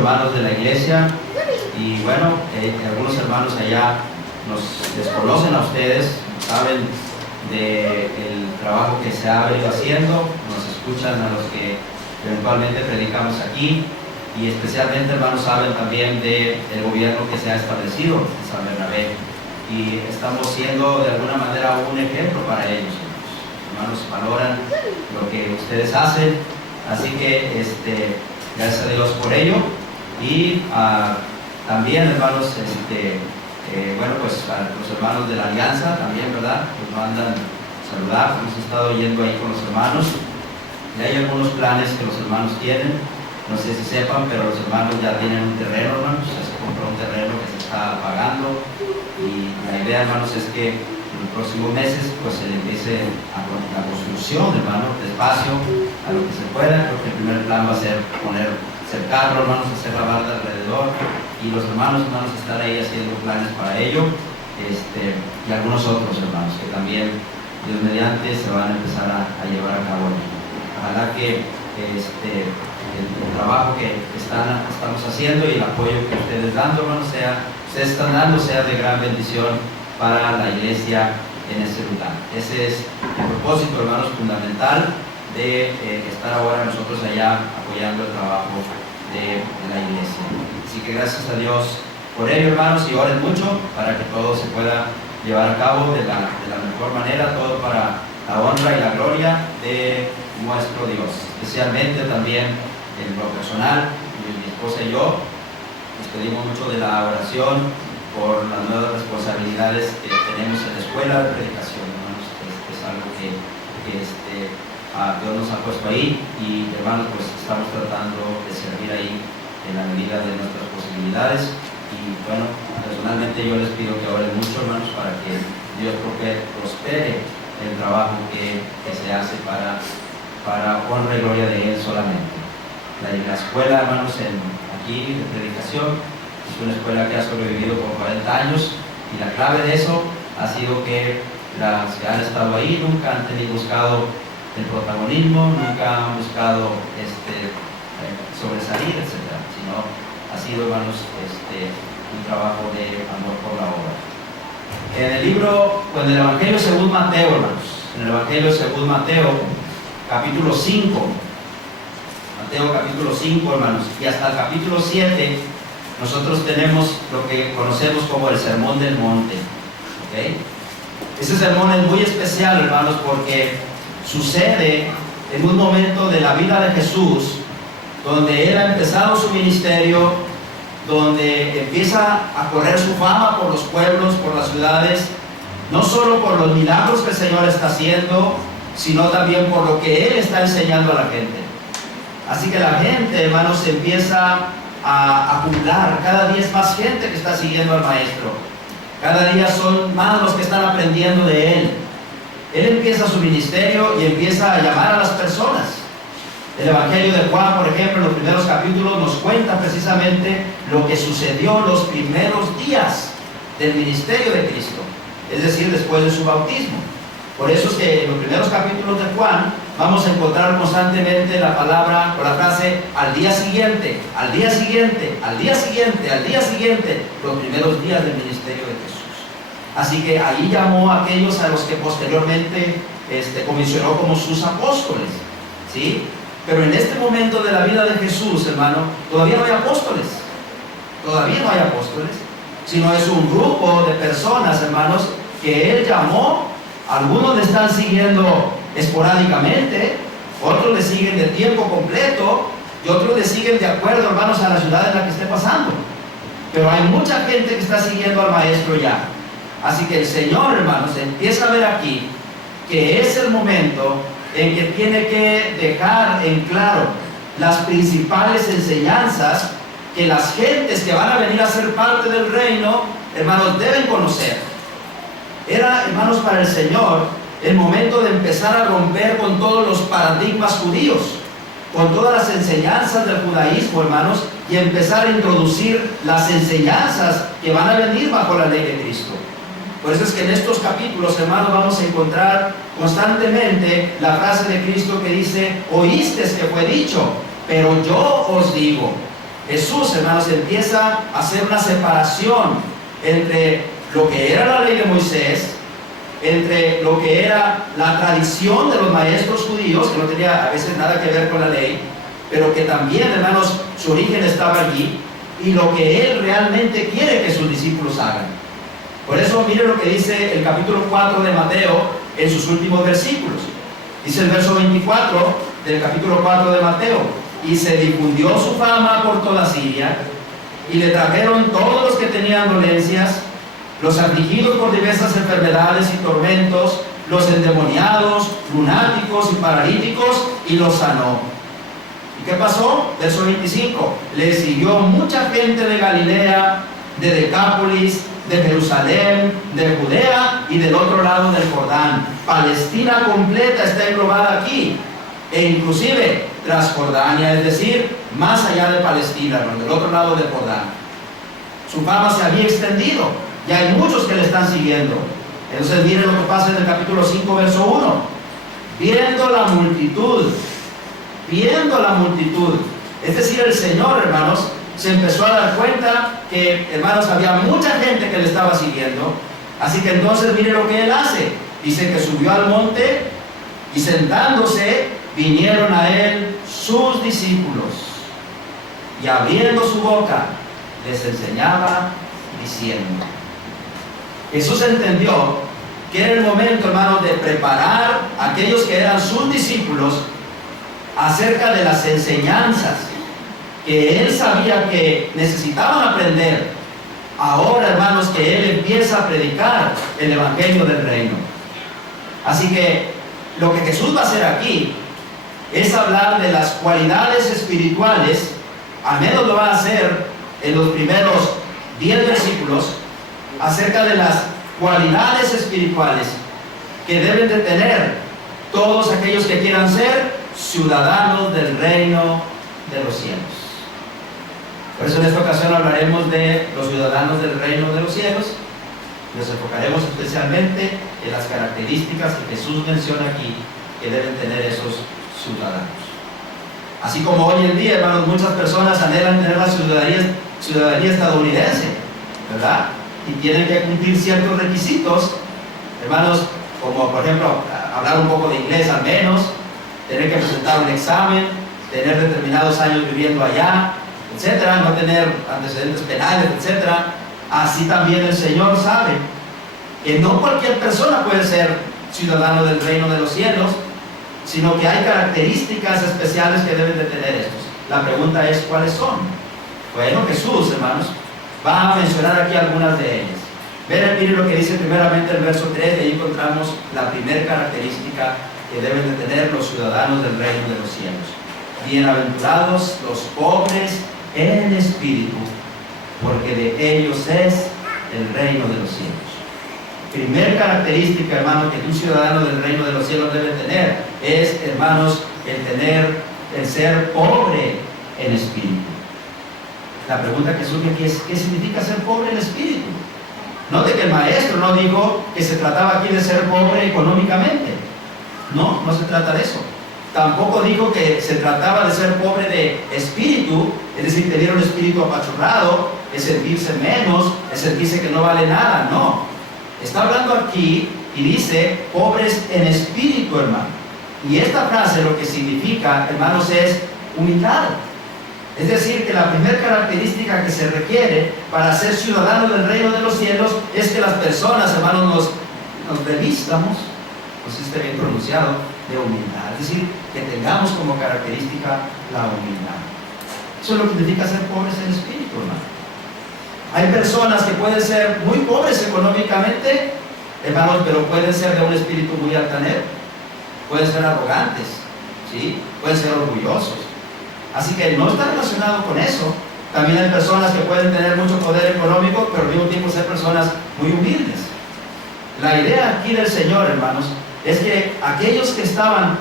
hermanos de la iglesia, y bueno, algunos hermanos allá nos desconocen a ustedes, saben del trabajo que se ha venido haciendo, nos escuchan a los que eventualmente predicamos aquí, y especialmente, hermanos, saben también del gobierno que se ha establecido en San Bernabé, y estamos siendo de alguna manera un ejemplo para ellos. Hermanos, valoran lo que ustedes hacen, así que gracias a Dios por ello. Y también, hermanos, bueno, pues a los hermanos de la Alianza también, ¿verdad? Nos mandan saludar, hemos estado yendo ahí con los hermanos, y hay algunos planes que los hermanos tienen, no sé si sepan, pero los hermanos ya tienen un terreno, hermanos, ya se compró un terreno que se está pagando, y la idea, hermanos, es que en los próximos meses pues se le empiece a la construcción, hermano, despacio, a lo que se pueda. Creo que el primer plan va a ser cercarlo, hermanos, hacer la barda alrededor, y los hermanos están ahí haciendo planes para ello, y algunos otros hermanos que también, Dios mediante, se van a empezar a llevar a cabo. Ojalá que el trabajo que estamos haciendo y el apoyo que ustedes están dando sea de gran bendición para la iglesia en este lugar. Ese es el propósito, hermanos, fundamental de estar ahora nosotros allá apoyando el trabajo de la iglesia. Así que gracias a Dios por ello, hermanos, y oren mucho para que todo se pueda llevar a cabo de la mejor manera, todo para la honra y la gloria de nuestro Dios. Especialmente también en lo personal, mi esposa y yo nos pedimos mucho de la oración por las nuevas responsabilidades que tenemos en la escuela de predicación, hermanos. Es algo que Dios nos ha puesto ahí, y hermanos, pues estamos tratando de servir ahí en la medida de nuestras posibilidades. Y bueno, personalmente yo les pido que oren mucho, hermanos, para que Dios prospere el trabajo que se hace para honra y gloria de Él solamente. La escuela, hermanos, aquí de predicación es una escuela que ha sobrevivido por 40 años, y la clave de eso ha sido que las que han estado ahí nunca han buscado el protagonismo, nunca han buscado sobresalir, etc., sino ha sido, hermanos, un trabajo de amor por la obra. En el Evangelio según Mateo, hermanos, en el Evangelio según Mateo, capítulo 5, Mateo capítulo 5, hermanos, y hasta el capítulo 7, nosotros tenemos lo que conocemos como el Sermón del Monte. ¿Okay? Ese sermón es muy especial, hermanos, porque sucede en un momento de la vida de Jesús donde Él ha empezado su ministerio, donde empieza a correr su fama por los pueblos, por las ciudades, no solo por los milagros que el Señor está haciendo, sino también por lo que Él está enseñando a la gente. Así que la gente, hermanos, empieza a acumular. Cada día es más gente que está siguiendo al Maestro. Cada día son más los que están aprendiendo de Él. Él empieza su ministerio y empieza a llamar a las personas. El Evangelio de Juan, por ejemplo, en los primeros capítulos nos cuenta precisamente lo que sucedió en los primeros días del ministerio de Cristo, es decir, después de su bautismo. Por eso es que en los primeros capítulos de Juan vamos a encontrar constantemente la palabra o la frase al día siguiente, al día siguiente, al día siguiente, al día siguiente, los primeros días del ministerio de Jesús. Así que ahí llamó a aquellos a los que posteriormente comisionó como sus apóstoles, ¿sí? Pero en este momento de la vida de Jesús, hermano, todavía no hay apóstoles. Todavía no hay apóstoles, sino es un grupo de personas, hermanos, que Él llamó. Algunos le están siguiendo esporádicamente, otros le siguen de tiempo completo, y otros le siguen de acuerdo, hermanos, a la ciudad en la que esté pasando. Pero hay mucha gente que está siguiendo al Maestro ya. Así que el Señor, hermanos, empieza a ver aquí que es el momento en que tiene que dejar en claro las principales enseñanzas que las gentes que van a venir a ser parte del reino, hermanos, deben conocer. Era, hermanos, para el Señor el momento de empezar a romper con todos los paradigmas judíos, con todas las enseñanzas del judaísmo, hermanos, y empezar a introducir las enseñanzas que van a venir bajo la ley de Cristo. Por eso es que en estos capítulos, hermanos, vamos a encontrar constantemente la frase de Cristo que dice: oísteis que fue dicho, pero yo os digo. Jesús, hermanos, empieza a hacer una separación entre lo que era la ley de Moisés, entre lo que era la tradición de los maestros judíos, que no tenía a veces nada que ver con la ley, pero que también, hermanos, su origen estaba allí, y lo que Él realmente quiere que sus discípulos hagan. Por eso, mire lo que dice el capítulo 4 de Mateo en sus últimos versículos. Dice el verso 24 del capítulo 4 de Mateo: y se difundió su fama por toda Siria, y le trajeron todos los que tenían dolencias, los afligidos por diversas enfermedades y tormentos, los endemoniados, lunáticos y paralíticos, y los sanó. ¿Y qué pasó? Verso 25: le siguió mucha gente de Galilea, de Decápolis, de Jerusalén, de Judea y del otro lado del Jordán. Palestina completa está englobada aquí, e inclusive Transjordania, es decir, más allá de Palestina, del otro lado del Jordán. Su fama se había extendido, y hay muchos que le están siguiendo. Entonces miren lo que pasa en el capítulo 5, verso 1. Viendo la multitud, es decir, el Señor, hermanos, se empezó a dar cuenta que, hermanos, había mucha gente que le estaba siguiendo. Así que entonces mire lo que Él hace. Dice que subió al monte, y sentándose vinieron a Él sus discípulos, y abriendo su boca les enseñaba diciendo. Jesús entendió que era el momento, hermanos, de preparar a aquellos que eran sus discípulos acerca de las enseñanzas que Él sabía que necesitaban aprender. Ahora, hermanos, que Él empieza a predicar el Evangelio del Reino. Así que lo que Jesús va a hacer aquí es hablar de las cualidades espirituales. Al menos lo va a hacer en los primeros 10 versículos, acerca de las cualidades espirituales que deben de tener todos aquellos que quieran ser ciudadanos del reino de los cielos. Por eso en esta ocasión hablaremos de los ciudadanos del reino de los cielos. Nos enfocaremos especialmente en las características que Jesús menciona aquí que deben tener esos ciudadanos. Así como hoy en día, hermanos, muchas personas anhelan tener la ciudadanía estadounidense, ¿verdad? Y tienen que cumplir ciertos requisitos, hermanos, como por ejemplo hablar un poco de inglés al menos, tener que presentar un examen, tener determinados años viviendo allá, etcétera, no tener antecedentes penales, etcétera. Así también el Señor sabe que no cualquier persona puede ser ciudadano del reino de los cielos, sino que hay características especiales que deben de tener estos. La pregunta es, ¿cuáles son? Bueno, Jesús, hermanos, va a mencionar aquí algunas de ellas. Miren lo que dice primeramente el verso 3, y ahí encontramos la primera característica que deben de tener los ciudadanos del reino de los cielos. Bienaventurados los pobres en espíritu, porque de ellos es el reino de los cielos. Primer característica, hermanos, que un ciudadano del reino de los cielos debe tener es, hermanos, el ser pobre en espíritu. La pregunta que surge aquí es, ¿qué significa ser pobre en espíritu? Note que el maestro no dijo que se trataba aquí de ser pobre económicamente. No, no se trata de eso. Tampoco dijo que se trataba de ser pobre de espíritu, es decir, tener un espíritu apachurrado, es sentirse menos, es sentirse que no vale nada. No. Está hablando aquí y dice pobres en espíritu, hermano. Y esta frase lo que significa, hermanos, es humildad. Es decir, que la primera característica que se requiere para ser ciudadano del reino de los cielos es que las personas, hermanos, nos revistamos, no sé si está bien pronunciado, de humildad. Es decir, que tengamos como característica la humildad. Eso es lo que significa ser pobres en espíritu, hermano. Hay personas que pueden ser muy pobres económicamente, hermanos, pero pueden ser de un espíritu muy altanero, pueden ser arrogantes, ¿sí? Pueden ser orgullosos. Así que no está relacionado con eso. También hay personas que pueden tener mucho poder económico, pero al mismo tiempo ser personas muy humildes. La idea aquí del Señor, hermanos, es que aquellos que estaban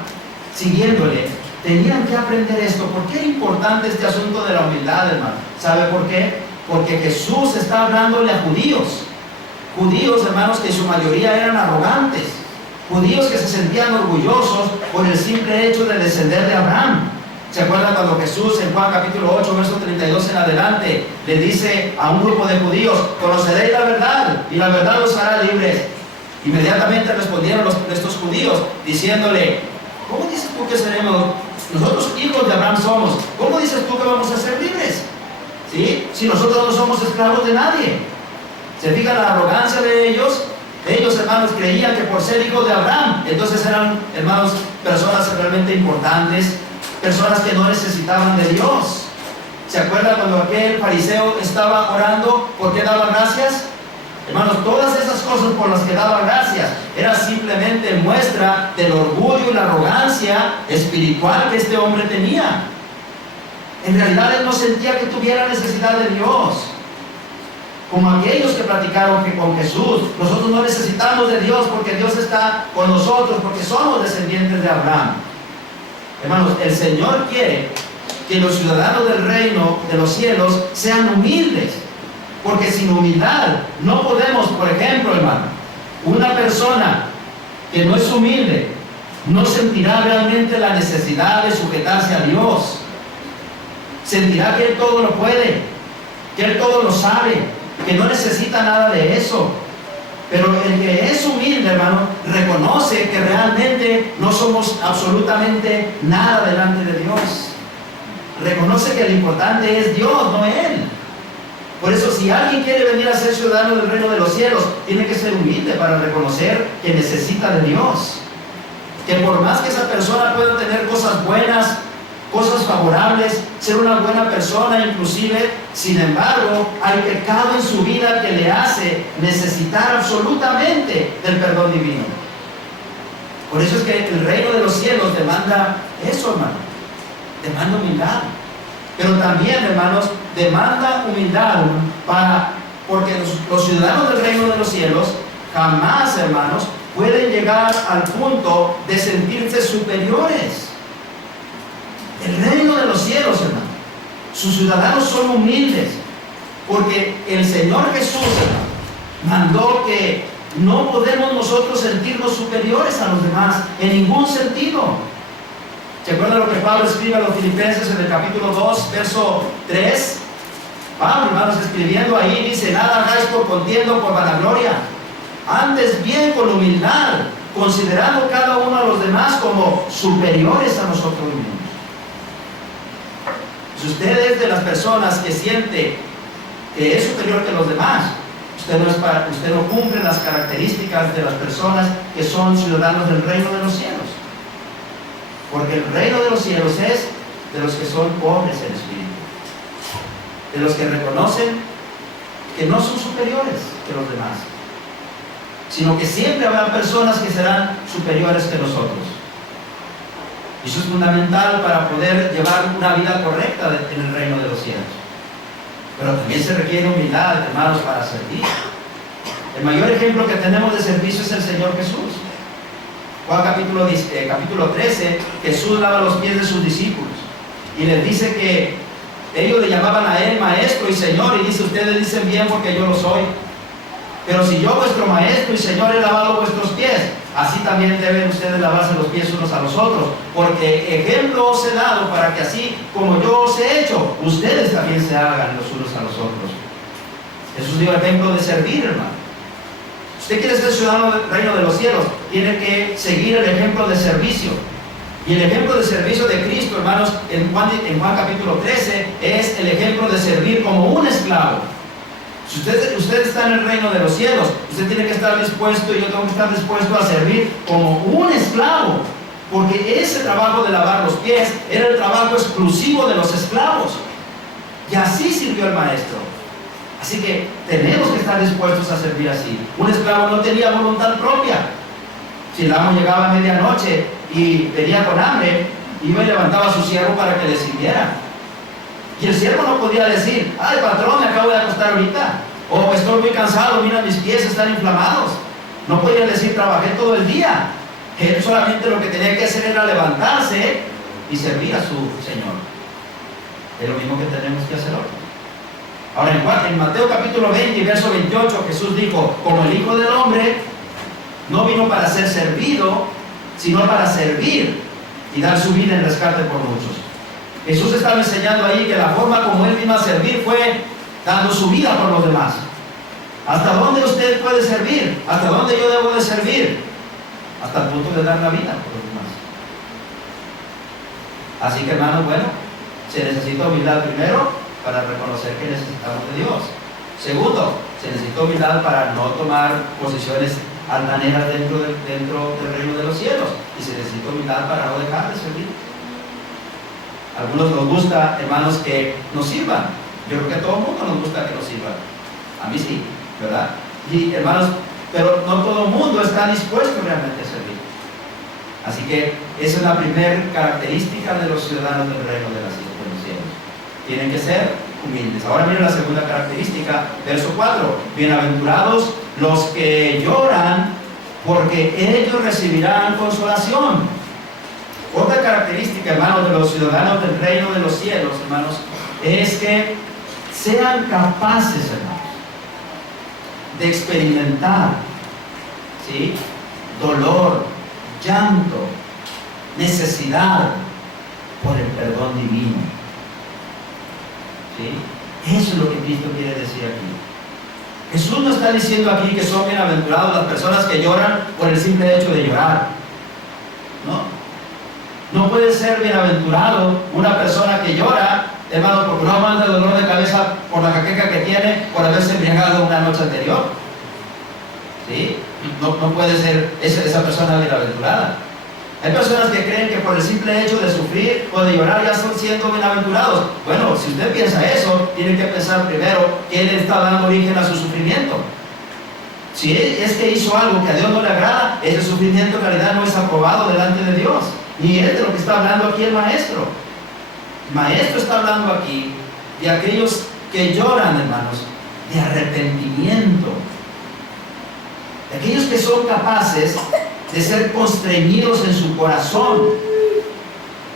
siguiéndole tenían que aprender esto. ¿Por qué era importante este asunto de la humildad, hermano? ¿Sabe por qué? Porque Jesús está hablándole a judíos. Judíos, hermanos, que en su mayoría eran arrogantes. Judíos que se sentían orgullosos por el simple hecho de descender de Abraham. ¿Se acuerdan cuando Jesús en Juan capítulo 8, verso 32 en adelante, le dice a un grupo de judíos: conoceréis la verdad y la verdad os hará libres? Inmediatamente respondieron estos judíos diciéndole: ¿cómo dices tú que seremos? Nosotros hijos de Abraham somos. ¿Cómo dices tú que vamos a ser libres? ¿Sí? Si nosotros no somos esclavos de nadie. ¿Se fijan la arrogancia de ellos? Ellos, hermanos, creían que por ser hijos de Abraham, entonces eran, hermanos, personas realmente importantes, personas que no necesitaban de Dios. ¿Se acuerdan cuando aquel fariseo estaba orando? ¿Por qué daba gracias? Hermanos, todas esas cosas por las que daba gracias era simplemente muestra del orgullo y la arrogancia espiritual que este hombre tenía. En realidad él no sentía que tuviera necesidad de Dios. Como aquellos que platicaron que con Jesús, nosotros no necesitamos de Dios porque Dios está con nosotros, porque somos descendientes de Abraham. Hermanos, el Señor quiere que los ciudadanos del reino de los cielos sean humildes, porque sin humildad no podemos. Por ejemplo, hermano, una persona que no es humilde no sentirá realmente la necesidad de sujetarse a Dios. Sentirá que Él todo lo puede, que Él todo lo sabe, que no necesita nada de eso. Pero el que es humilde, hermano, reconoce que realmente no somos absolutamente nada delante de Dios. Reconoce que lo importante es Dios, no Él. Por eso, si alguien quiere venir a ser ciudadano del reino de los cielos, tiene que ser humilde para reconocer que necesita de Dios. Que por más que esa persona pueda tener cosas buenas, cosas favorables, ser una buena persona inclusive, sin embargo, hay pecado en su vida que le hace necesitar absolutamente del perdón divino. Por eso es que el reino de los cielos demanda eso, hermano. Demanda humildad. Pero también, hermanos, demanda humildad porque los ciudadanos del reino de los cielos jamás, hermanos, pueden llegar al punto de sentirse superiores. El reino de los cielos, hermano, sus ciudadanos son humildes, porque el Señor Jesús, hermano, mandó que no podemos nosotros sentirnos superiores a los demás en ningún sentido. ¿Se acuerdan lo que Pablo escribe a los Filipenses en el capítulo 2, verso 3? Pablo, hermanos, escribiendo ahí, dice: nada hagáis por contienda o por vanagloria, antes bien con humildad, considerando cada uno a los demás como superiores a nosotros mismos. Si usted es de las personas que siente que es superior que los demás, usted no cumple las características de las personas que son ciudadanos del reino de los cielos. Porque el reino de los cielos es de los que son pobres en espíritu, de los que reconocen que no son superiores que los demás, sino que siempre habrá personas que serán superiores que nosotros. Y eso es fundamental para poder llevar una vida correcta en el reino de los cielos. Pero también se requiere humildad, hermanos, para servir. El mayor ejemplo que tenemos de servicio es el Señor Jesús. Juan capítulo 13, Jesús lava los pies de sus discípulos y les dice que ellos le llamaban a Él Maestro y Señor, y dice: ustedes dicen bien porque yo lo soy. Pero si yo, vuestro Maestro y Señor, he lavado vuestros pies, así también deben ustedes lavarse los pies unos a los otros, porque ejemplo os he dado para que así como yo os he hecho, ustedes también se hagan los unos a los otros. Jesús dio ejemplo de servir, hermano. Usted quiere ser ciudadano del reino de los cielos, tiene que seguir el ejemplo de servicio. Y el ejemplo de servicio de Cristo, hermanos, en Juan capítulo 13, es el ejemplo de servir como un esclavo. Si usted está en el reino de los cielos, usted tiene que estar dispuesto, y yo tengo que estar dispuesto a servir como un esclavo, porque ese trabajo de lavar los pies era el trabajo exclusivo de los esclavos. Y así sirvió el Maestro. Así que tenemos que estar dispuestos a servir así. Un esclavo no tenía voluntad propia. Si el amo llegaba a medianoche y venía con hambre, iba y levantaba a su siervo para que le sirviera. Y el siervo no podía decir: ay, patrón, me acabo de acostar ahorita, o estoy muy cansado, mira, mis pies están inflamados. No podía decir: trabajé todo el día. Él solamente lo que tenía que hacer era levantarse y servir a su Señor. Es lo mismo que tenemos que hacer hoy. Ahora, en Mateo capítulo 20, verso 28, Jesús dijo: como el Hijo del Hombre no vino para ser servido, sino para servir y dar su vida en rescate por muchos. Jesús estaba enseñando ahí que la forma como Él vino a servir fue dando su vida por los demás. ¿Hasta dónde usted puede servir? ¿Hasta dónde yo debo de servir? Hasta el punto de dar la vida por los demás. Así que, hermanos, bueno, se necesita humildad primero para reconocer que necesitamos de Dios. Segundo, se necesita humildad para no tomar posiciones altaneras dentro del reino de los cielos. Y se necesita humildad para no dejar de servir. A algunos nos gusta, hermanos, que nos sirvan. Yo creo que a todo el mundo nos gusta que nos sirvan. A mí sí, ¿verdad? Y hermanos, pero no todo el mundo está dispuesto realmente a servir. Así que esa es la primera característica de los ciudadanos del reino de los cielos. Tienen que ser humildes. Ahora miren la segunda característica, verso 4. Bienaventurados los que lloran, porque ellos recibirán consolación. Otra característica, hermanos, de los ciudadanos del reino de los cielos, hermanos, es que sean capaces, hermanos, de experimentar, ¿sí?, dolor, llanto, necesidad por el perdón divino. ¿Sí? Eso es lo que Cristo quiere decir aquí. Jesús no está diciendo aquí que son bienaventurados las personas que lloran por el simple hecho de llorar. No puede ser bienaventurado una persona que llora, hermano, porque no aguanta el dolor de cabeza por la jaqueca que tiene por haberse embriagado una noche anterior. ¿Sí? No puede ser esa persona bienaventurada. Hay personas que creen que por el simple hecho de sufrir o de llorar ya están siendo bienaventurados. Bueno, si usted piensa eso, tiene que pensar primero que Él está dando origen a su sufrimiento. Si es que hizo algo que a Dios no le agrada, ese sufrimiento en realidad no es aprobado delante de Dios. Y es de lo que está hablando aquí el maestro. El maestro está hablando aquí de aquellos que lloran, hermanos, de arrepentimiento. De aquellos que son capaces de ser constreñidos en su corazón,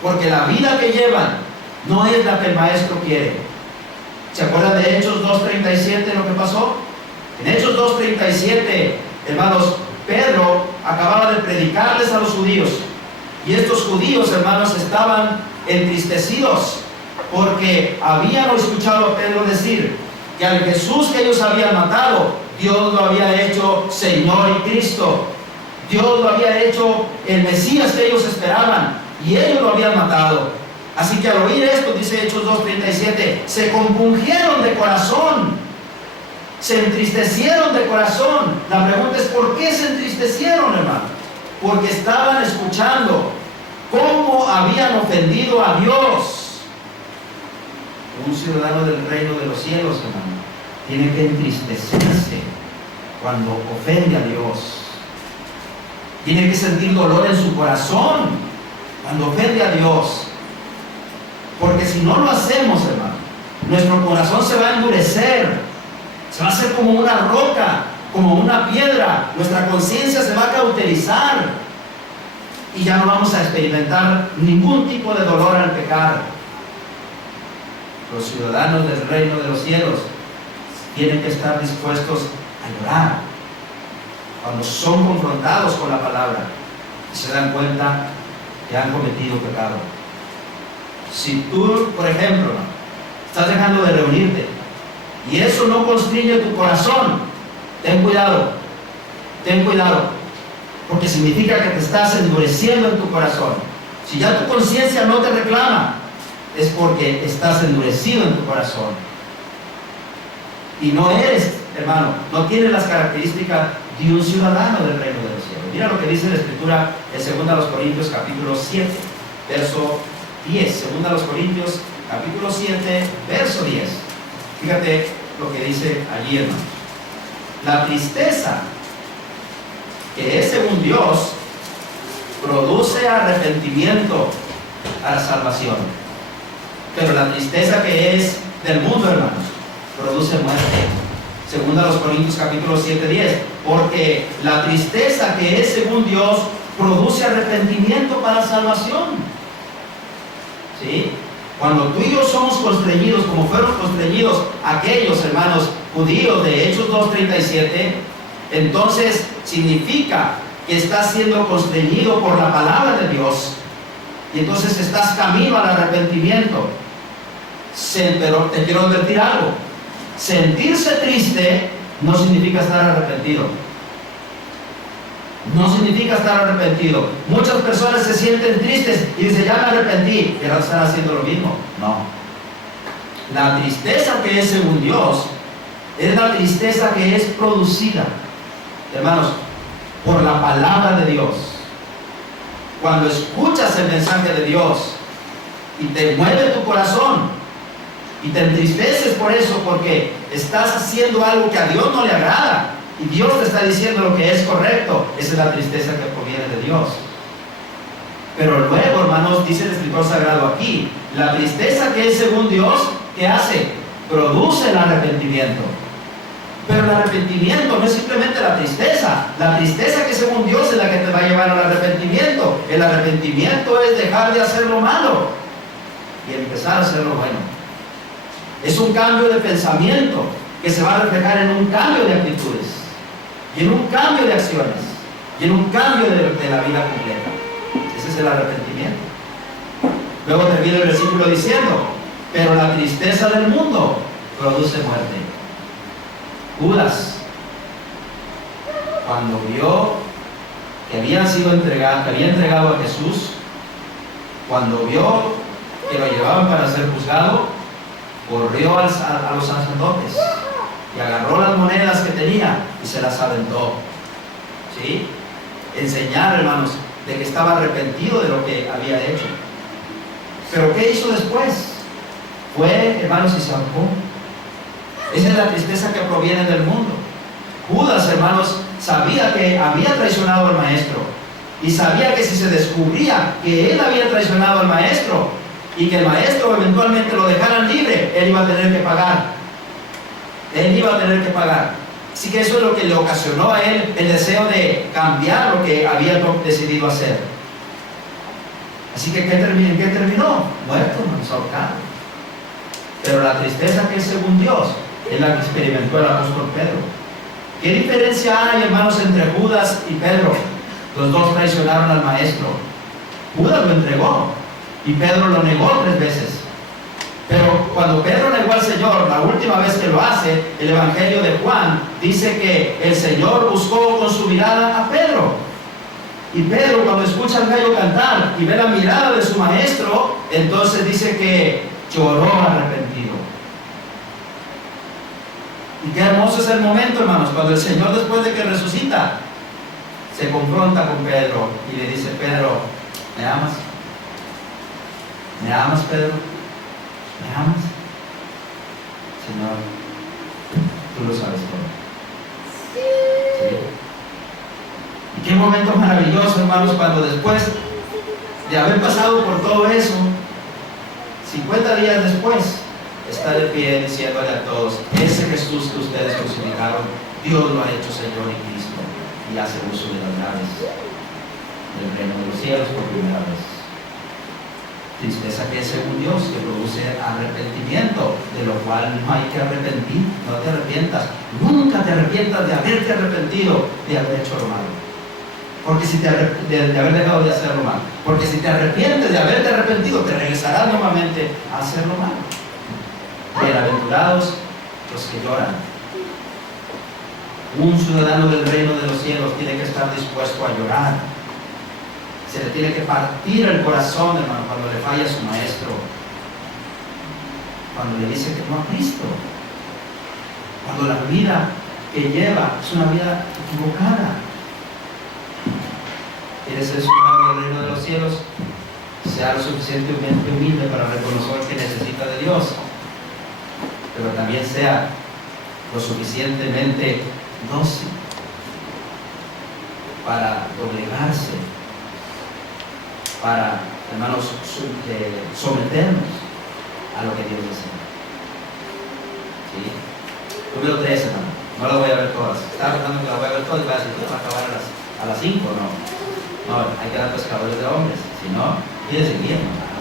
porque la vida que llevan no es la que el maestro quiere. ¿Se acuerdan de Hechos 2:37 lo que pasó? En Hechos 2:37, hermanos, Pedro acababa de predicarles a los judíos, y estos judíos, hermanos, estaban entristecidos porque habían escuchado a Pedro decir que al Jesús que ellos habían matado, Dios lo había hecho Señor y Cristo. Dios lo había hecho el Mesías que ellos esperaban, y ellos lo habían matado. Así que al oír esto, dice Hechos 2:37, se compungieron de corazón, se entristecieron de corazón. La pregunta es, ¿por qué se entristecieron, hermano? Porque estaban escuchando cómo habían ofendido a Dios. Un ciudadano del reino de los cielos, hermano, tiene que entristecerse cuando ofende a Dios. Tiene que sentir dolor en su corazón cuando ofende a Dios. Porque si no lo hacemos, hermano, nuestro corazón se va a endurecer, se va a hacer como una roca, como una piedra. Nuestra conciencia se va a cauterizar y ya no vamos a experimentar ningún tipo de dolor al pecar. Los ciudadanos del reino de los cielos tienen que estar dispuestos a llorar cuando son confrontados con la palabra y se dan cuenta que han cometido pecado. Si tú, por ejemplo, estás dejando de reunirte y eso no constriñe tu corazón, ten cuidado, porque significa que te estás endureciendo en tu corazón. Si ya tu conciencia no te reclama, es porque estás endurecido en tu corazón y no eres, hermano, no tienes las características de un ciudadano del reino de los cielos. Mira lo que dice la Escritura en 2 Corintios capítulo 7, verso 10. 2 Corintios capítulo 7, verso 10. Fíjate lo que dice allí, hermano. La tristeza, que es según Dios, produce arrepentimiento a la salvación. Pero la tristeza que es del mundo, hermanos, produce muerte. 2 Corintios capítulo 7, 10. Porque la tristeza que es según Dios produce arrepentimiento para salvación. ¿Sí? Cuando tú y yo somos constreñidos, como fueron constreñidos aquellos hermanos judíos de Hechos 2:37, entonces significa que estás siendo constreñido por la palabra de Dios. y entonces estás camino al arrepentimiento. Pero te quiero advertir algo: sentirse triste no significa estar arrepentido. No significa estar arrepentido. Muchas personas se sienten tristes y dicen, ya me arrepentí, y ahora están haciendo lo mismo. No. La tristeza que es según Dios es la tristeza que es producida, hermanos, por la palabra de Dios. Cuando escuchas el mensaje de Dios y te mueve tu corazón y te entristeces por eso, porque estás haciendo algo que a Dios no le agrada y Dios te está diciendo lo que es correcto, esa es la tristeza que proviene de Dios. Pero luego, hermanos, dice el escritor sagrado aquí, la tristeza que es según Dios, ¿qué hace? Produce el arrepentimiento. Pero el arrepentimiento no es simplemente la tristeza que según Dios es la que te va a llevar al arrepentimiento. El arrepentimiento es dejar de hacer lo malo y empezar a hacer lo bueno. Es un cambio de pensamiento que se va a reflejar en un cambio de actitudes, y en un cambio de acciones, y en un cambio de la vida completa. Ese es el arrepentimiento. Luego termina el versículo diciendo, pero la tristeza del mundo produce muerte. Judas, cuando vio que había entregado a Jesús, cuando vio que lo llevaban para ser juzgado, corrió a los sacerdotes y agarró las monedas que tenía y se las aventó. ¿Sí? Enseñar, hermanos, de que estaba arrepentido de lo que había hecho. Pero ¿qué hizo después? Fue, hermanos, y se ahorcó. Esa es la tristeza que proviene del mundo. Judas, hermanos, sabía que había traicionado al maestro, y sabía que si se descubría que él había traicionado al maestro y que el maestro eventualmente lo dejaran libre, él iba a tener que pagar. Él iba a tener que pagar. Así que eso es lo que le ocasionó a él el deseo de cambiar lo que había decidido hacer. Así que ¿qué terminó? Muerto, hermanos, ahorcado. Pero la tristeza que es según Dios es la que experimentó el apóstol Pedro. ¿Qué diferencia hay, hermanos, entre Judas y Pedro? Los dos traicionaron al maestro. Judas lo entregó y Pedro lo negó 3 veces. Pero cuando Pedro negó al Señor, la última vez que lo hace, el Evangelio de Juan dice que el Señor buscó con su mirada a Pedro. Y Pedro, cuando escucha al gallo cantar y ve la mirada de su maestro, entonces dice que lloró arrepentido. Y qué hermoso es el momento, hermanos, cuando el Señor, después de que resucita, se confronta con Pedro y le dice, Pedro, ¿me amas? ¿Me amas, Pedro? ¿Me amas? Señor, tú lo sabes todo. ¿Sí? Y qué momento maravilloso, hermanos, cuando después de haber pasado por todo eso, 50 días después, está de pie diciéndole a todos, ese Jesús que ustedes crucificaron, Dios lo ha hecho Señor y Cristo, y hace uso de las llaves del reino de los cielos por primera vez. Tristeza que es según Dios, que produce arrepentimiento, de lo cual no hay que arrepentir. No te arrepientas, nunca te arrepientas de haberte arrepentido de haber hecho lo malo, porque si de haber dejado de hacer lo malo, porque si te arrepientes de haberte arrepentido, te regresarás nuevamente a hacer lo malo. Bienaventurados los que lloran. Un ciudadano del reino de los cielos tiene que estar dispuesto a llorar. Se le tiene que partir el corazón, hermano, cuando le falla a su maestro, cuando le dice que no a Cristo, cuando la vida que lleva es una vida equivocada. ¿Quieres ser ciudadano del reino de los cielos? Sea lo suficientemente humilde para reconocer que necesita de Dios, pero también sea lo suficientemente dócil para doblegarse, para, hermanos, someternos a lo que Dios desea. ¿Sí? Número 3, hermano. No la voy a ver todas. Estaba pensando que la voy a ver todas y voy a decir, va a acabar a las 5, no, hay que dar pescadores de hombres, si no, quiere seguir, hermano.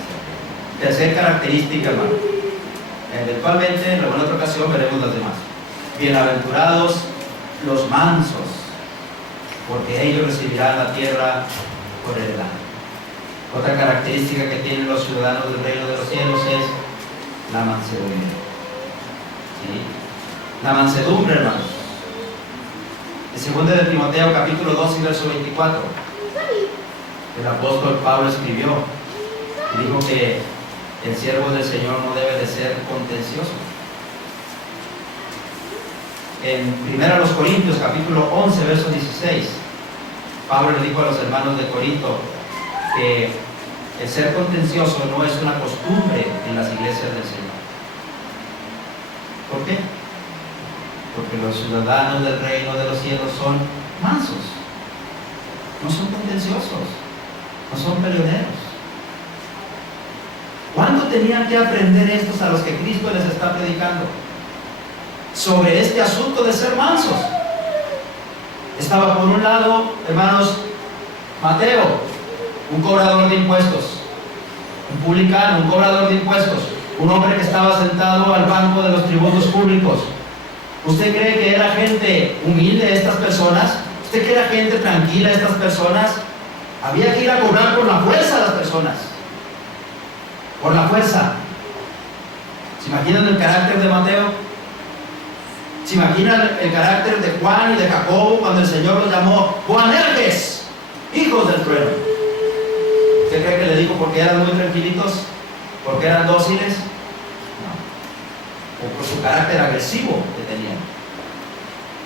Tercera característica, hermano. Eventualmente, en alguna otra ocasión, veremos las demás. Bienaventurados los mansos, porque ellos recibirán la tierra por heredad. Otra característica que tienen los ciudadanos del reino de los cielos es la mansedumbre. ¿Sí? La mansedumbre, hermanos. En 2 de Timoteo capítulo 2 y verso 24, el apóstol Pablo escribió y dijo que el siervo del Señor no debe de ser contencioso. En 1 Corintios capítulo 11 verso 16, Pablo le dijo a los hermanos de Corinto que el ser contencioso no es una costumbre en las iglesias del Señor. ¿Por qué? Porque los ciudadanos del reino de los cielos son mansos, no son contenciosos, no son peleoneros. ¿Cuándo tenían que aprender estos a los que Cristo les está predicando sobre este asunto de ser mansos? Estaba por un lado, hermanos, Mateo, un cobrador de impuestos, un publicano, un cobrador de impuestos, un hombre que estaba sentado al banco de los tributos públicos. ¿Usted cree que era gente humilde estas personas? ¿Usted cree que era gente tranquila estas personas? Había que ir a cobrar por la fuerza a las personas. Por la fuerza. ¿Se imaginan el carácter de Mateo? ¿Se imaginan el carácter de Juan y de Jacobo cuando el Señor los llamó Boanerges, hijos del trueno? ¿Usted cree que le dijo porque eran muy tranquilitos? ¿Porque eran dóciles? O por su carácter agresivo que tenían.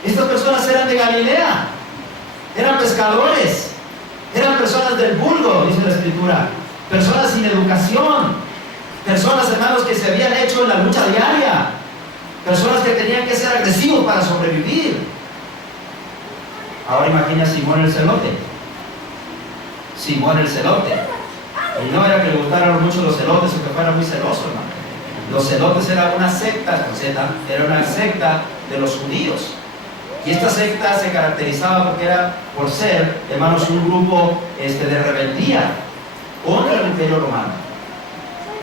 Estas personas eran de Galilea, eran pescadores, eran personas del vulgo, dice la Escritura, personas sin educación, personas, hermanos, que se habían hecho en la lucha diaria, personas que tenían que ser agresivos para sobrevivir. Ahora imagina a Simón el Celote. Simón el Celote. Y no era que le gustaran mucho los celotes o que fuera muy celoso, hermano. Los celotes era una secta, era una secta de los judíos. Y esta secta se caracterizaba porque era por ser, hermanos, un grupo de rebeldía contra el Imperio Romano.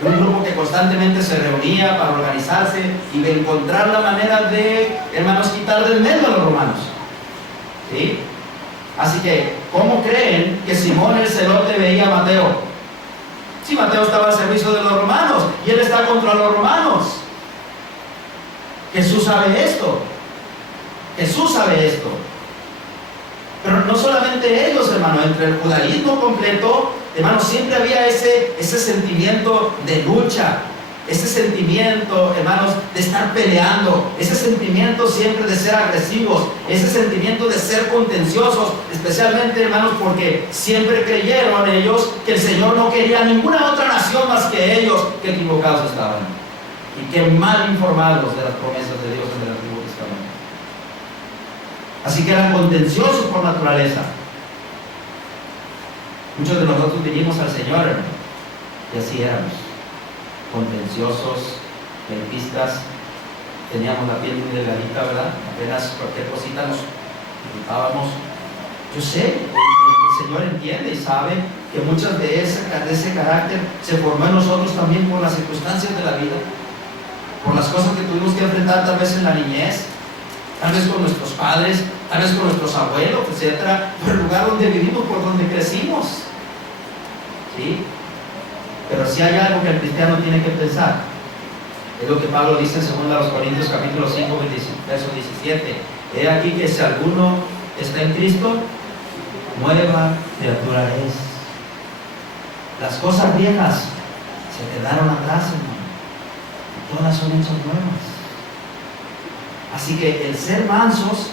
Un grupo que constantemente se reunía para organizarse y de encontrar la manera de, hermanos, quitar del medio a los romanos. ¿Sí? Así que, ¿cómo creen que Simón el Celote veía a Mateo? Si Mateo estaba al servicio de los romanos y él está contra los romanos. Jesús sabe esto. Jesús sabe esto. Pero no solamente ellos, hermano, entre el judaísmo completo, hermano, siempre había ese sentimiento de lucha, ese sentimiento, hermanos, de estar peleando, ese sentimiento siempre de ser agresivos, ese sentimiento de ser contenciosos, especialmente, hermanos, porque siempre creyeron ellos que el Señor no quería ninguna otra nación más que ellos, que equivocados estaban y que mal informados de las promesas de Dios en el Antiguo Testamento. Así que eran contenciosos por naturaleza. Muchos de nosotros vinimos al Señor, hermano, y así éramos. Contenciosos, ventistas, teníamos la piel muy delgadita, ¿verdad? Apenas cualquier cosita nos irritábamos. Yo sé, el Señor entiende y sabe que muchas de ese carácter se formó en nosotros también por las circunstancias de la vida, por las cosas que tuvimos que enfrentar tal vez en la niñez, tal vez con nuestros padres, tal vez con nuestros abuelos, etcétera, por el lugar donde vivimos, por donde crecimos. ¿Sí? Pero si hay algo que el cristiano tiene que pensar, es lo que Pablo dice en 2 Corintios capítulo 5, verso 17. He aquí que si alguno está en Cristo, nueva criatura es. Las cosas viejas se quedaron atrás, hermano. Todas son hechas nuevas. Así que el ser mansos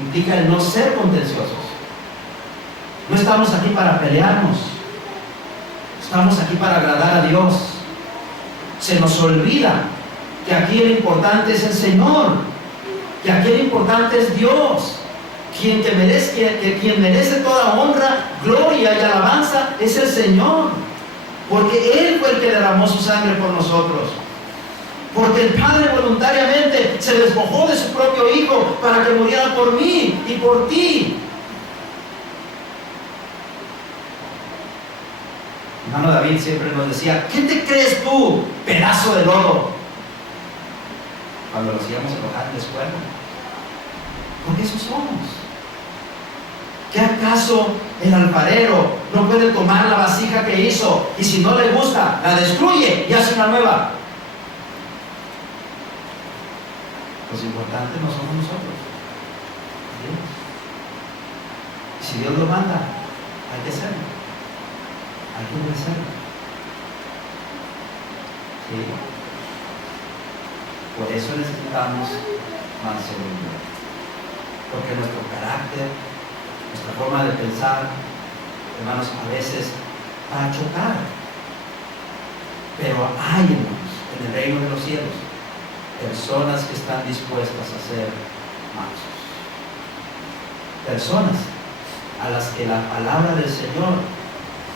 implica el no ser contenciosos. No estamos aquí para pelearnos. Estamos aquí para agradar a Dios. Se nos olvida que aquí el importante es el Señor, que aquí el importante es Dios. Quien merece toda honra, gloria y alabanza es el Señor, porque Él fue el que derramó su sangre por nosotros, porque el Padre voluntariamente se despojó de su propio Hijo para que muriera por mí y por ti. Hermano David siempre nos decía: ¿qué te crees tú, pedazo de lodo? Cuando los íbamos a enojar en la escuela. Porque eso somos. ¿Qué acaso el alfarero no puede tomar la vasija que hizo y si no le gusta, la destruye y hace una nueva? Los importantes no somos nosotros, Dios. Y si Dios lo manda, hay que hacerlo. Hay que obedecerlo. ¿Sí? Por eso necesitamos mansedumbre. Porque nuestro carácter, nuestra forma de pensar, hermanos, a veces va a chocar. Pero hay, hermanos, en el reino de los cielos, personas que están dispuestas a ser mansos. Personas a las que la palabra del Señor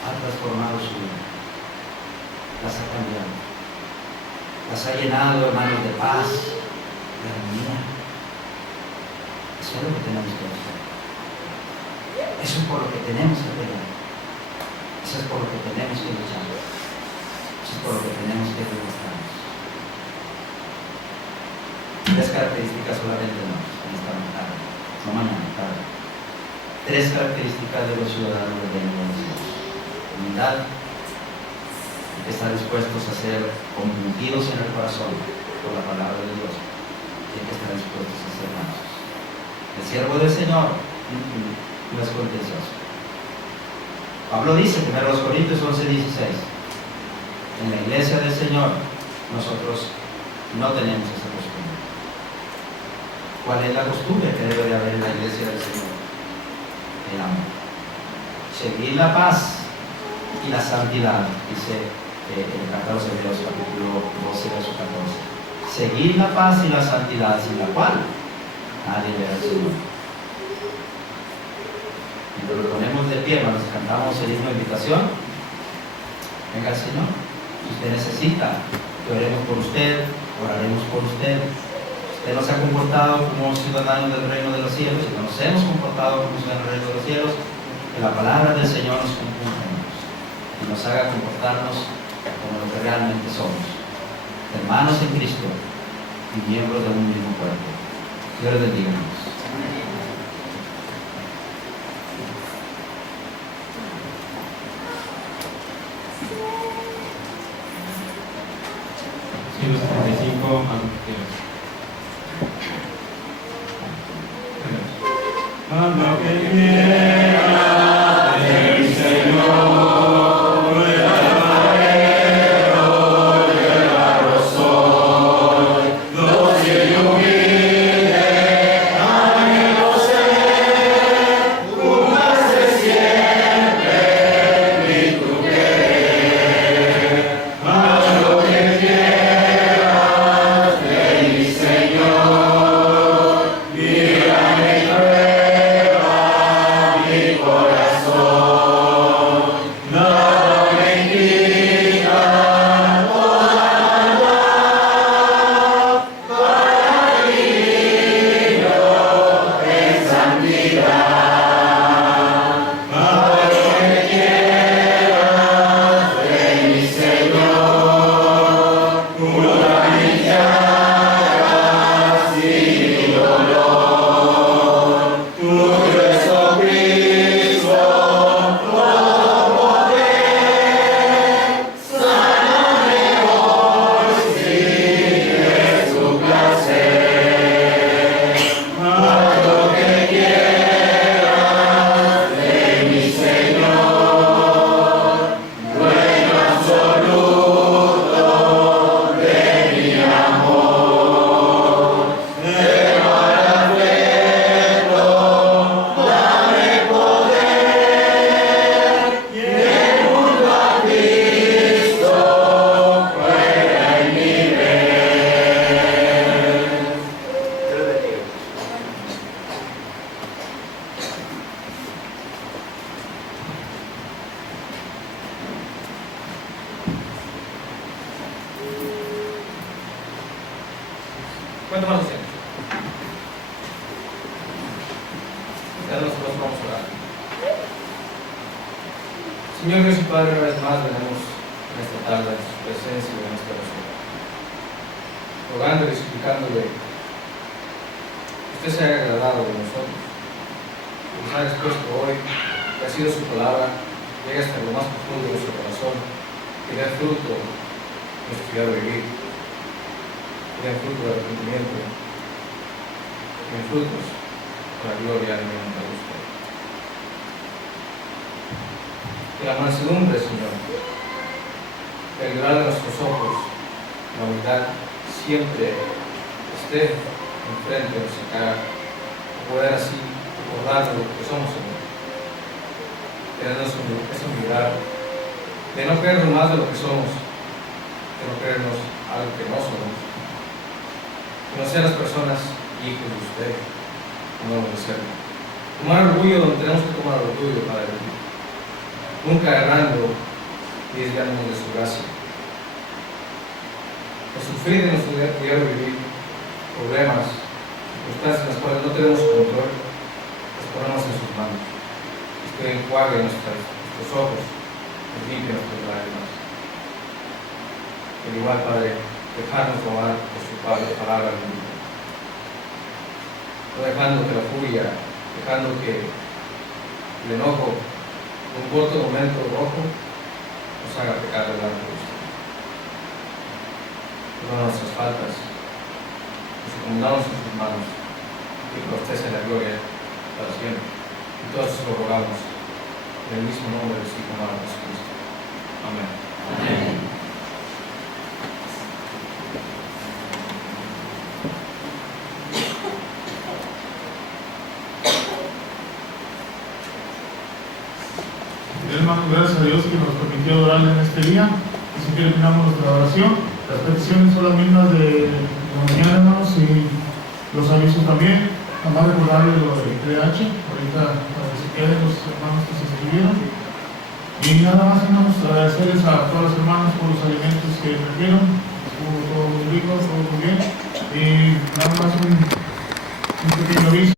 ha transformado su vida. Las ha cambiado. Las ha llenado, hermanos, de paz, de armonía. Eso es lo que tenemos que hacer. Eso es por lo que tenemos que pelear. Eso es por lo que tenemos que luchar. Eso es por lo que tenemos que demostrarnos. 3 características solamente en esta tarde, no mañana, tarde. 3 características de los ciudadanos del reino de los cielos. Humildad, que están dispuestos a ser confundidos en el corazón por la palabra de Dios, y que están dispuestos a ser mansos. El siervo del Señor no es contencioso. Pablo dice en 1 Corintios 11:16, en la iglesia del Señor nosotros no tenemos esa costumbre. ¿Cuál es la costumbre que debe de haber en la iglesia del Señor? El amor. Seguir la paz y la santidad, dice el 14 de Hebreos capítulo 12, verso 14. Seguir la paz y la santidad, sin la cual nadie verá al Señor. Y lo ponemos de pie, cuando cantamos el himno de invitación. Venga el Señor. Si usted necesita que oremos por usted, oraremos por usted. Usted nos ha comportado como ciudadanos del reino de los cielos, y nos hemos comportado como ciudadanos del reino de los cielos, que la palabra del Señor nos confunda y nos haga comportarnos como lo que realmente somos, hermanos en Cristo y miembros de un mismo cuerpo. Dios les bendiga. Anda que quiera del Señor, el alfarero y el arrozor, dócil y humilde, anhelo ser, cúmplase siempre mi tu querer. Haz lo que quieras de mi Señor, líbrame y ¿Cuánto más hacemos? Nosotros vamos a orar. Señor Dios y Padre, una vez más venimos en esta tarde en su presencia y en esta oración, rogándole y suplicándole que usted se haya agradado de nosotros, que nos ha expuesto hoy, que ha sido su palabra, llegue hasta lo más profundo de nuestro corazón, que dé fruto en nuestro diario vivir, que dé fruto de arrepentimiento, que dé frutos para la gloria de mi nombre de usted. Que la mansedumbre, Señor, que el llorar de nuestros ojos, la humildad, siempre esté enfrente de nuestra cara, para poder así recordar lo que somos, Señor. Tenernos esa humildad de no creernos más de lo que somos, de no creernos algo que no somos, de no ser las personas hijos de usted, como debemos de ser. Tomar orgullo donde tenemos que tomar orgullo, Padre. Nunca errando y desviándonos de su gracia. El sufrir de nuestro diario vivir, problemas, circunstancias en las cuales no tenemos control, las ponemos en sus manos. Que enjuague nuestros ojos, que limpie nuestras lágrimas. Al igual, Padre, dejarnos tomar por su palabra bendita. No dejando que la furia, dejando que el enojo, un corto momento rojo, nos haga pecar delante de usted. Perdona nuestras faltas, nos encomendamos en sus manos y que usted sea la gloria para siempre. Y todos lo rogamos en el mismo nombre de su Hijo amado Jesucristo. Amén. Amén. Hermanos, gracias a Dios que nos permitió adorar en este día. Así que terminamos nuestra oración. Las peticiones son las mismas de la mañana, hermanos, y los avisos también. Nada más recordarles lo del TH, ahorita para que se queden los hermanos que se inscribieron. Y nada más, hermanos, agradecerles a todos los hermanos por los alimentos que trajeron. Estuvo todo muy rico, todo muy bien. Y nada más un pequeño aviso.